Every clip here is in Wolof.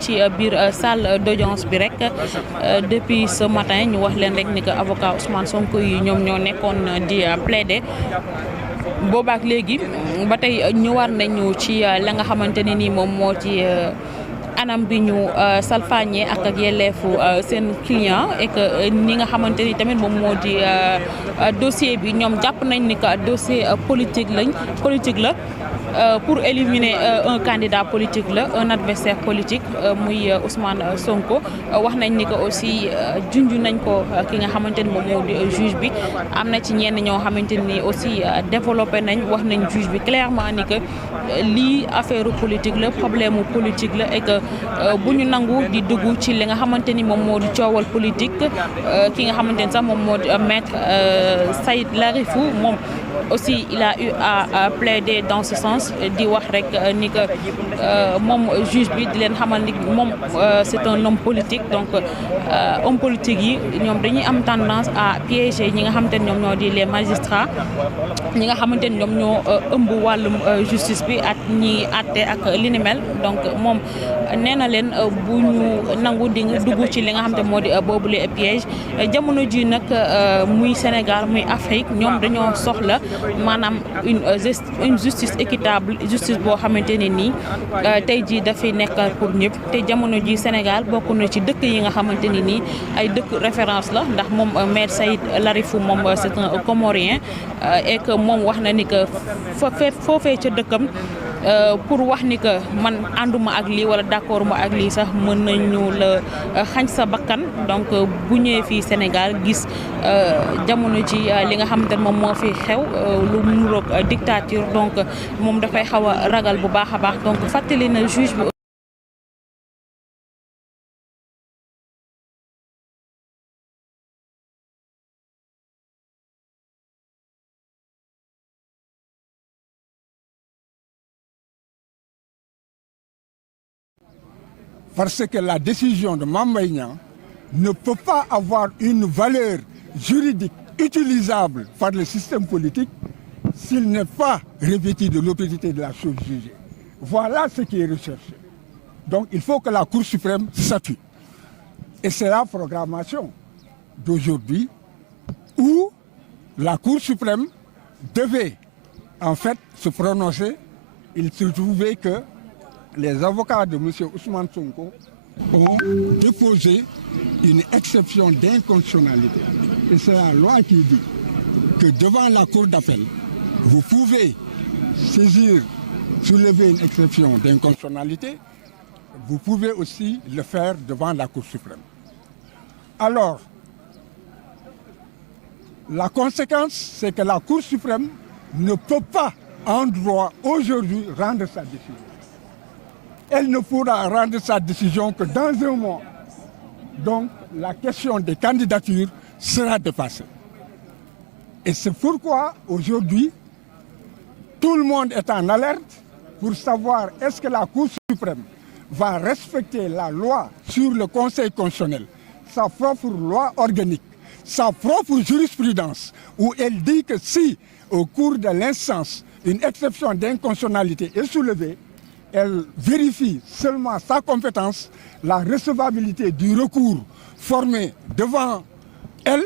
ci biir salle d'audience bi rek depuis ce matin ñu wax leen rek ni que avocat Ousmane Sonko yi ñoom ñoo nekkoon di plaider boobaak léegi ba tey ñëwaat nañu ci la nga xamante ne ni moom moo ci anam bi ñu salfaañee ak yelleefu seen client et que ni nga xamante ni tamit moom moo di dossier bi ñoom jàpp nañ ni que dossier politique la pour éliminer un candidat politique la un adversaire politique muy Ousmane Sonko wax nañ ni que aussi junj nañ ko ki nga xamante ni moom moo di juge bi am na ci ñenn ñoo xamante ni aussi développé nañ wax nañ juge bi clairement ni que lii affaire politique la problème politique la et que bu ñu nangu di dugg ci li nga xamante ni moom moo di coowal politique ki nga xamante ni sax moom moo di maître Saïd Larifou moom aussi il a eu à plaider dans ce sens di wax rek ni que moom juge bi di leen xamal ni moom c'est un homme politique donc homme politique yi ñoom dañuy am tendance à piéger ñi nga xamante ni ñoom ñoo di les magistrats ñi nga xamante ni ñoom ñoo ëmb wàllum justice bi ak ñi àtte ak li ni mel donc moom nee na leen bu ñu nangu di nga dugg ci li nga xamante moo di boobule piège jamono ji nag muy Sénégal muy Afrique ñoom dañoo soxla maanaam une justice équitable justice boo xamante ne nii tey jii dafay nekkal pour ñëpp te jamono ji Sénégal bokk na ci dëkk yi nga xamante ni nii ay dëkk référence la ndax moom maître Saïd Larifou moom c'est un Comorien et que moom wax na ni que foofee ca dëkkam pour wax ni que man ànduma ak lii wala d'accord ma ak lii sax mën nañu la xañ sa bakkan donc bu ñëwee fii Sénégal gis jamono ji li nga xamante ne moom moo fi xew lu muroog dictature donc moom dafay xaw a ragal bu baax a baax donc fàttali na juge bi. Parce que la décision de Mame Mbaye Niang ne peut pas avoir une valeur juridique utilisable par le système politique s'il n'est pas revêtu de l'autorité de la chose jugée. Voilà ce qui est recherché. Donc il faut que la Cour suprême statue. Et c'est la programmation d'aujourd'hui où la Cour suprême devait en fait se prononcer. Il se trouvait que les avocats de M. Ousmane Sonko ont déposé une exception d'inconstitutionnalité. Et c'est la loi qui dit que devant la Cour d'appel, vous pouvez soulever une exception d'inconstitutionnalité, vous pouvez aussi le faire devant la Cour suprême. Alors, la conséquence, c'est que la Cour suprême ne peut pas, en droit, aujourd'hui, rendre sa décision. Elle ne pourra rendre sa décision que dans un mois. Donc, la question des candidatures sera dépassée. Et c'est pourquoi, aujourd'hui, tout le monde est en alerte pour savoir est-ce que la Cour suprême va respecter la loi sur le Conseil constitutionnel, sa propre loi organique, sa propre jurisprudence, où elle dit que si, au cours de l'instance, une exception d'inconstitutionnalité est soulevée, elle vérifie seulement sa compétence, la recevabilité du recours formé devant elle,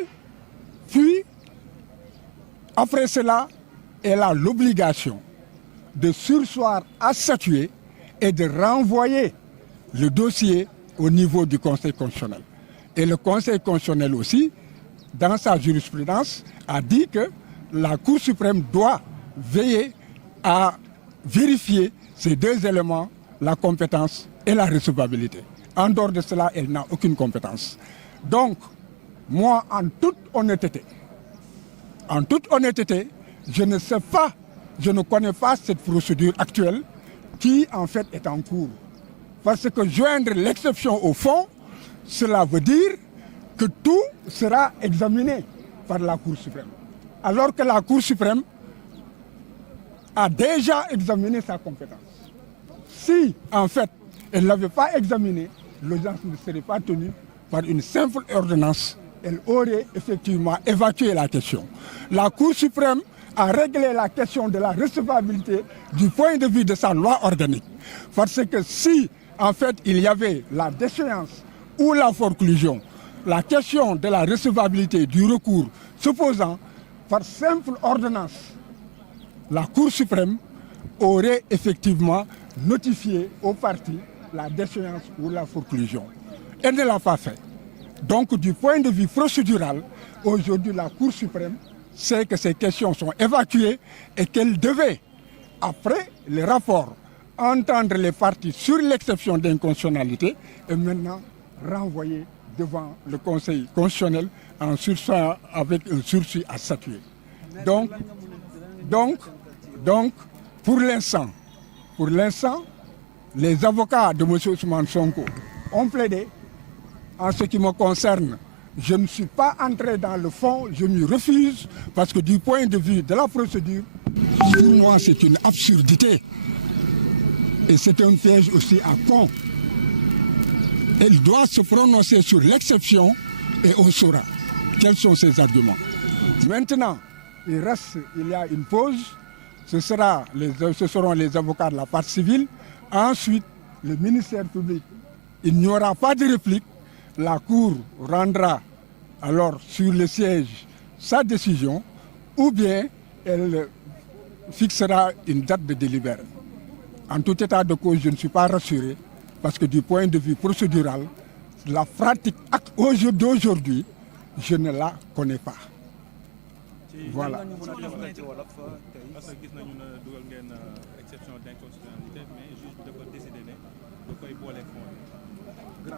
puis, après cela, elle a l'obligation de surseoir à statuer et de renvoyer le dossier au niveau du Conseil constitutionnel. Et le Conseil constitutionnel aussi, dans sa jurisprudence, a dit que la Cour suprême doit veiller à vérifier ces deux éléments, la compétence et la recevabilité. En dehors de cela, elle n'a aucune compétence. Donc, moi, en toute honnêteté, je ne sais pas, je ne connais pas cette procédure actuelle qui, en fait, est en cours. Parce que joindre l'exception au fond, cela veut dire que tout sera examiné par la Cour suprême. Alors que la Cour suprême a déjà examiné sa compétence. Si, en fait, elle n'avait pas examiné, l'audience ne serait pas tenue par une simple ordonnance. Elle aurait effectivement évacué la question. La Cour suprême a réglé la question de la recevabilité du point de vue de sa loi organique. Parce que si en fait, il y avait la déchéance ou la forclusion, la question de la recevabilité du recours se posant par simple ordonnance, la Cour suprême aurait effectivement notifié aux parties la déchéance ou la forclusion. Elle ne l'a pas fait. Donc, du point de vue procédural, aujourd'hui, la Cour suprême sait que ces questions sont évacuées et qu'elle devait, après le rapport, entendre les parties sur l'exception d'inconstitutionnalité et maintenant renvoyer devant le Conseil constitutionnel en sursis avec un sursis à statuer. Donc, pour l'instant, les avocats de M. Ousmane Sonko ont plaidé. En ce qui me concerne, je ne suis pas entré dans le fond, je m'y refuse, parce que du point de vue de la procédure, pour moi, c'est une absurdité. Et c'est un piège aussi à con. Elle doit se prononcer sur l'exception et on saura quels sont ses arguments. Maintenant, il y a une pause. Ce seront les avocats de la partie civile. Ensuite, le ministère public. Il n'y aura pas de réplique. La Cour rendra alors sur le siège sa décision ou bien elle fixera une date de délibéré. En tout état de cause, je ne suis pas rassuré parce que du point de vue procédural, la pratique d'aujourd'hui, je ne la connais pas. Voilà.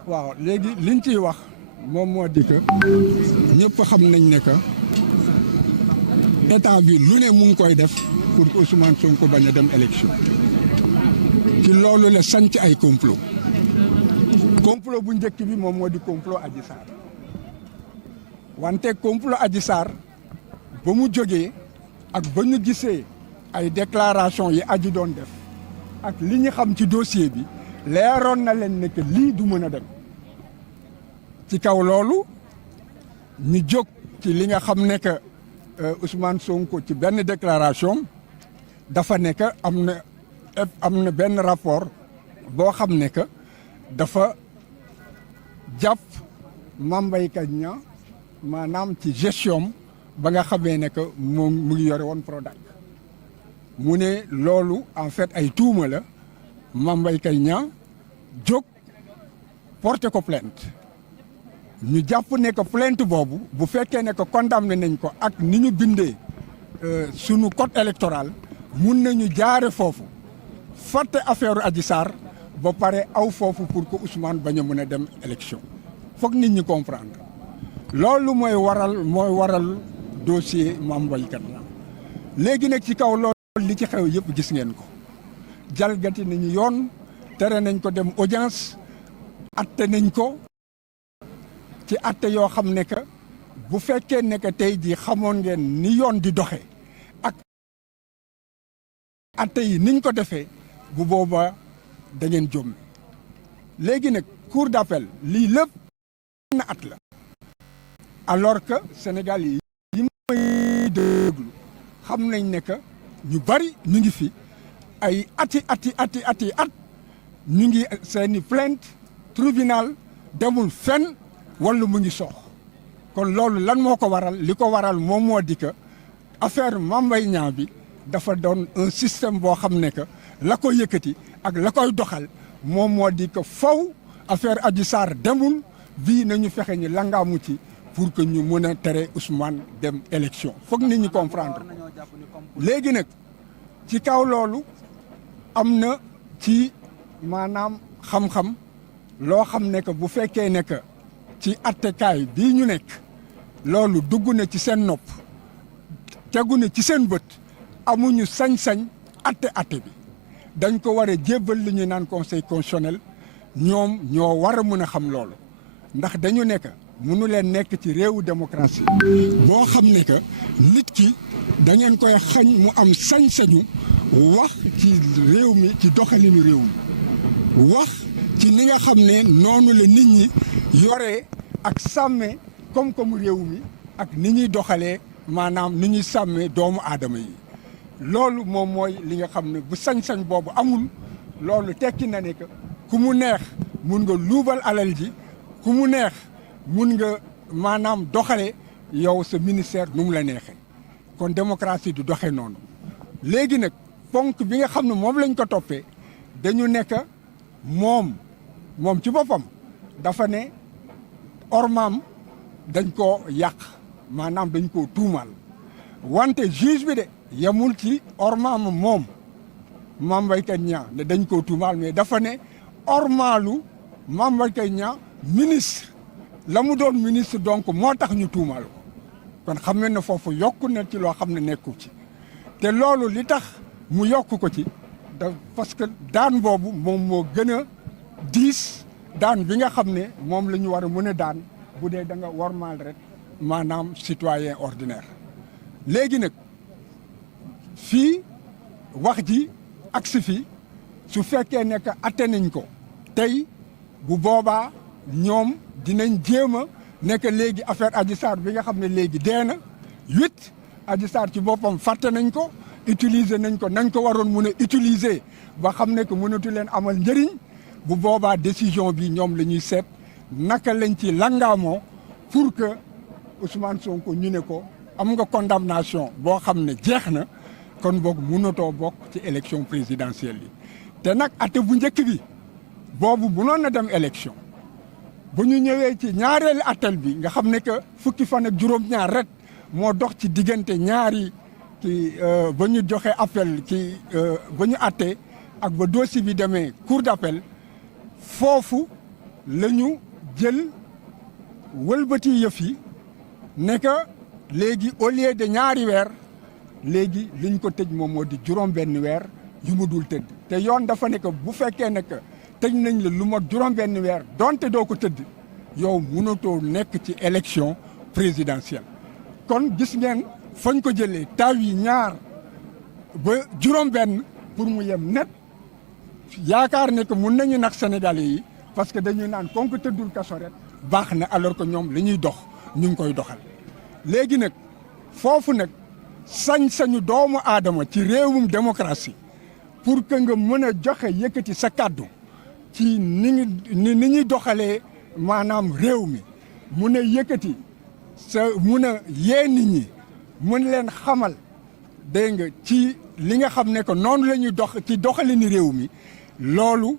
waaw léegi liñ ciy wax moom moo di que ñëpp xam nañ ne que état bi lu ne mu ngi koy def pour que Ousmane Sonko bañ a dem élection ci loolu la sanc ay complot bu njëkk bi moom moo di complot Adji Sarr wante complot Adji Sarr ba mu jógee ak ba ñu gisee ay déclaration yi Adji doon def ak li ñu xam ci dossier bi leeroon na leen ne que lii du mën a dem ci kaw loolu ñu jóg ci li nga xam ne que Ousmane Sonko ci benn déclaration dafa ne que am na benn rapport boo xam ne que dafa jàpp Mame Mbaye Niang maanaam ci gestion ba nga xamee ne que moom mu ngi yore woon Prodac mu ne loolu en fait ay tuuma la Mame Mbaye Niang jóg porté ko plainte ñu jàpp ne que plainte boobu bu fekkee ne que condamné nañ ko ak ni ñu bindee sunu code électoral mun nañu jaare foofu fàtte affaire Adji Sarr ba pare aw foofu pour que Ousmane bañ a mën a dem élection foog nit ñi comprendre loolu mooy waral dossier Mame Mbaye Niang léegi nag ci kaw loolu li ci xew yëpp gis ngeen ko jalgati nañu yoon tere nañ ko dem audience atte nañ ko ci atte yoo xam ne que bu fekkee ne que tey jii xamoon ngeen ni yoon di doxe ak atte yi niñ ko defee bu boobaa da ngeen jommi léegi nag cour d'appel lii lépp na at la alors que Sénégal yi may déglu xam nañ ne que ñu bari ñu ngi fi ay at ñu ngi seeni plainte tribunal demul fenn wala mu ngi sox kon loolu lan moo ko waral li ko waral moom moo di que affaire Mame Mbaye Niang bi dafa doon un système boo xam ne que la ko yëkkati ak la koy doxal moom moo di que faw affaire Adji Sarr demul bii nañu fexe ñu langaamu ci pour que ñu mën a tere Ousmane dem élection foog nit ñi comprendre léegi nag ci kaw loolu am na ci maanaam xam-xam loo xam ne que bu fekkee ne que ci attekaay bii ñu nekk loolu dugg na ci seen nopp tegu na ci seen bët amuñu sañ-sañ atte bi dañ ko war a jébbal li ñuy naan conseil constitutionnel ñoom ñoo war a mën a xam loolu ndax dañu nekk mënu leen nekk ci réewu démocratie boo xam ne que nit ki da ngeen koy xañ mu am sañ-sañu wax ci réew mi ci doxalinu réew mi wax ci ni nga xam ne noonu la nit ñi yoree ak sàmme koom-koomu réew mi ak ni ñuy doxalee maanaam ni ñuy sàmmee doomu aadama yi loolu moom mooy li nga xam ne bu sañ-sañ boobu amul loolu tekki na ne que ku mu neex mun nga luubal alal ji ku mu neex mun nga maanaam doxale yow sa ministère nu mu la neexee kon démocratie du doxee noonu léegi nag ponk bi nga xam ne moom lañ ko toppee dañu nekk moom ci boppam dafa ne ormaam dañ ko yàq maanaam dañ koo tuumaal wante juge bi de yemul ci ormaam moom Mame Mbaye Kane Niang ne dañ koo tuumaal mais dafa ne ormaalu Mame Mbaye Kane Niang ministre la mu doon ministre donc moo tax ñu tuumaal ko kon xam ne foofu yokku na ci loo xam ne nekku ci te loolu li tax mu yokk ko ci parce que daan boobu moom moo gën a diis daan bi nga xam ne moom la ñu war a mën a daan bu dee da nga wormaal rek maanaam citoyen ordinaire léegi nag fii wax ji agsi fi su fekkee ne que atte nañ ko tey bu boobaa ñoom dinañ jéem a nekk léegi affaire Adji Sarr bi nga xam ne léegi dee na 8 Adji Sarr ci boppam fàtte nañ ko utiliser nañ ko nañ ko waroon mun a utiliser ba xam ne que mënatu leen amal njëriñ bu boobaa décision bi ñoom la ñuy seet naka lañ ci langaamoo pour que Ousmane Sonko ñu ne ko am nga condamnation boo xam ne jeex na kon boog mënatoo bokk ci élection présidentielle yi te nag atte bu njëkk bi boobu mënoon na dem élection bu ñu ñëwee ci ñaareelu attel bi nga xam ne que fukki fan ak juróom-ñaar ret moo dox ci diggante ñaari ci ba ñu joxe appel ci ba ñu atte ak ba dossier bi demee cour d'appel foofu la ñu jël wëlbati yëf yi ne que léegi au lieu de ñaari weer léegi liñ ko tëj moom moo di juróom-benn weer yu mu dul tëdd te yoon dafa ne que bu fekkee ne que tëj nañ la lu mot juróom-benn weer donte doo ko tëdd yow mënatoo nekk ci élection présidentielle kon gis ngeen fañ ko jëlee taw yi ñaar ba juróom-benn pour mu yem net yaakaar ne que mun nañu nax Sénégalais yi parce que dañuy naan kon ko tëddul kaso rek baax na alors que ñoom li ñuy dox ñu ngi koy doxal léegi nag foofu nag sañ-sañu doomu aadama ci réewum démocratie pour que nga mën a joxe yëkkati sa kàddu ci ni ñuy doxalee maanaam réew mi mun a yëkkati sa mun a yee nit ñi mun leen xamal dégg nga ci li nga xam ne que noonu la ñuy dox ci doxalini réew mi loolu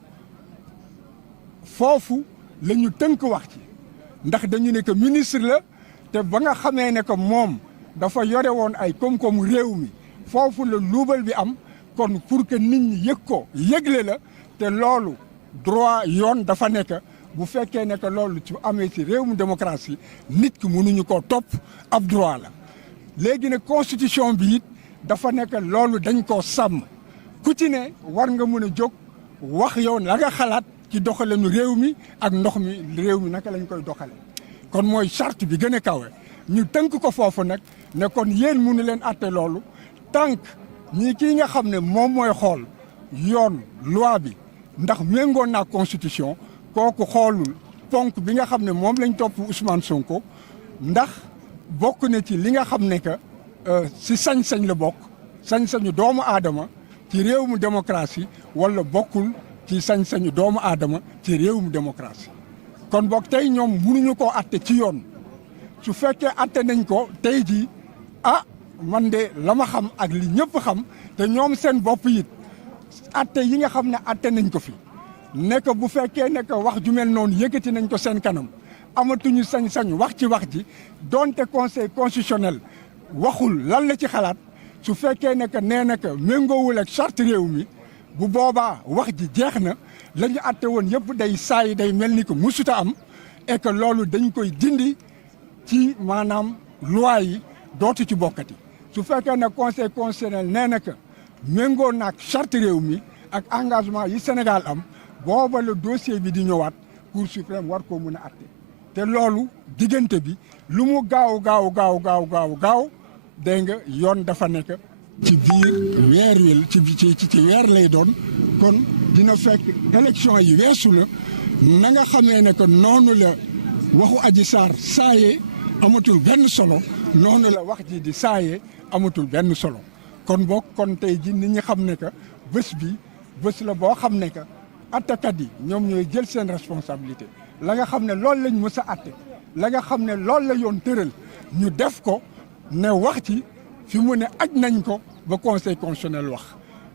foofu la ñu tënk wax ci ndax dañu ne que ministre la te ba nga xamee ne que moom dafa yore woon ay koom-koomu réew mi foofu la luubal bi am kon pour que nit ñi yëg ko yëgle la te loolu droit yoon dafa nekk bu fekkee ne que loolu ci amee ci réewum démocratie nit ki mënuñu koo topp ab droit la léegi nag constitution bi it dafa nekk loolu dañ koo sàmm ku ci ne war nga mën a jóg wax yow la nga xalaat ci doxalinu réew mi ak ndox mi réew mi naka lañ koy doxale kon mooy charte bi gën a kawe ñu tënk ko foofu nag ne kon yéen mënu leen atte loolu tànk ñii kii nga xam ne moom mooy xool yoon loi bi ndax méngoo naa constitution kooku xoolul ponk bi nga xam ne moom lañ topp Ousmane Sonko ndax bokk na ci li nga xam ne que si sañ-sañ la bokk sañ-sañu doomu aadama ci réewum démocratie wala bokkul ci sañ-sañu doomu aadama ci réewum démocratie kon boog tey ñoom mënuñu koo atte ci yoon su fekkee atte nañ ko tey jii man de la ma xam ak li ñëpp xam te ñoom seen bopp it atte yi nga xam ne atte nañ ko fi nekk bu fekkee nekk wax ju mel noonu yëkkati nañ ko seen kanam amatuñu sañ-sañ wax ci wax ji donte conseil constitutionnel waxul lan la ci xalaat su fekkee ne que nee na que méngoowul ak charte réew mi bu boobaa wax ji jeex na la ñu atte woon yëpp day saay day mel ni que musuta am et que loolu dañ koy dindi ci maanaam loi yi dootu ci bokkati su fekkee ne conseil constitutionnel nee na que méngoo naag charte réew mi ak engagement yi Sénégal am booba la dossier bi di ñëwaat Cour suprême war koo mën a atte te loolu diggante bi lu mu gaaw dégg nga yoon dafa nekk ci biir weer wi ci weer lay doon kon dina fekk élection yi weesu na nga xamee ne que noonu la waxu Adji Sarr saayee amatul benn solo noonu la wax ji di saayee amatul benn solo kon boog kon tey ji nit ñi xam ne que bés bi bés la boo xam ne que attekat yi ñoom ñooy jël seen responsabilité la nga xam ne loolu lañ mës a atte la nga xam ne loolu la yoon tëral ñu def ko ne wax ci fi mu ne aj nañ ko ba conseil constitutionnel wax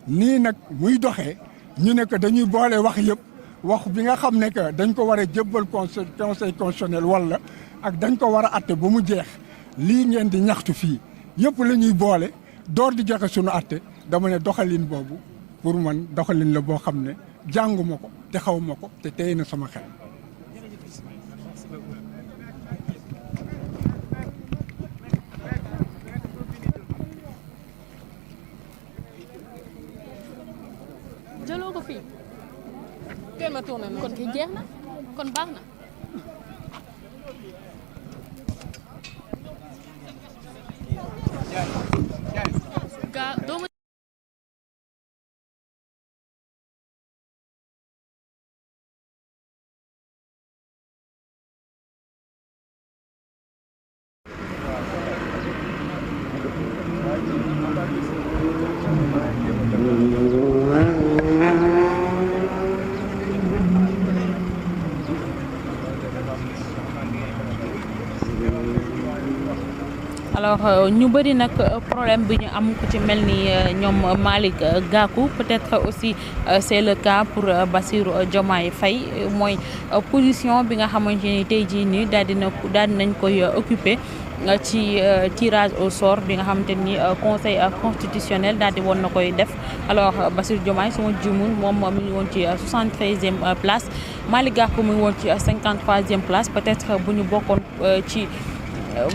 nii nag muy doxee ñu ne que dañuy boole wax yëpp wax bi nga xam ne que dañ ko war a jébbal conseil constitutionnel wala ak dañ ko war a atte ba mu jeex lii ngeen di ñaxtu fii yëpp la ñuy boole door di joxe suñu atte dama ne doxalin boobu pour man doxalin la boo xam ne jànguma ko te xawma ko te tey na sama xel. jëloo ko fii kenn ma tourné kon kay jeex na kon baax na. gaa doomu alors ñu bëri nag problème bi ñu am ku ci mel ni ñoom Malick Gakou peut-être aussi c'est le cas pour Bassirou Diomaye Faye mooy position bi nga xamante ni tey jii nii daal nañ koy occuper ci tirage au sort bi nga xamante ni conseil constitutionnel daal di woon na koy def alors Bassirou Diomaye suma jumul moom mi ngi woon ci 73e place Malick Gakou mi ngi woon ci 53e place peut-être bu ñu bokkoon ci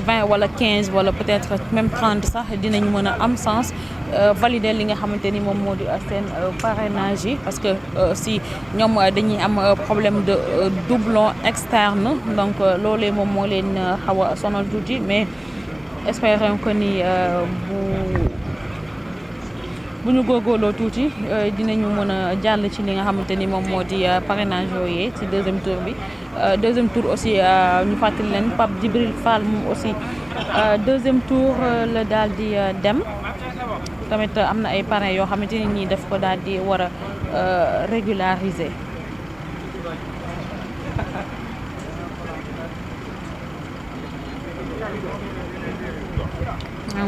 20 wala 15 wala peut-être même 30 sax dinañ mën a am sens valider li nga xamante ni moom moo di seen parrainage yi parce que si ñoom dañuy am problème de doublon externe donc loolee moom moo leen xaw a sonal tuuti mais espérons que ni bu ñu góorgóorloo tuuti dinañu mën a jàll ci li nga xamante ni moom moo di parrainage yooyu ci deuxième tour bi. Deuxième tour aussi ñu fàttali leen Pape Djibril Fall moom aussi deuxième tour la daal di dem tamit am na ay parrains yoo xamante ni ñii daf ko daal di war a régulariser.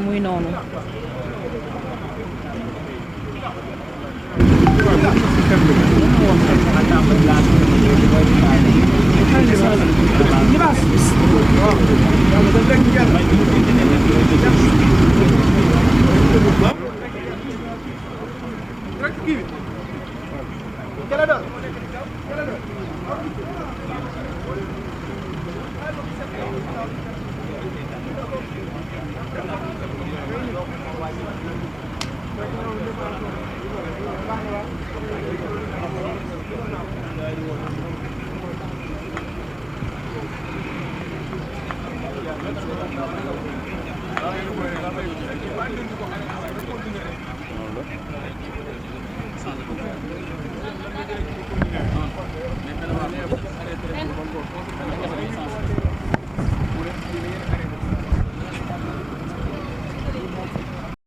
muy noonu.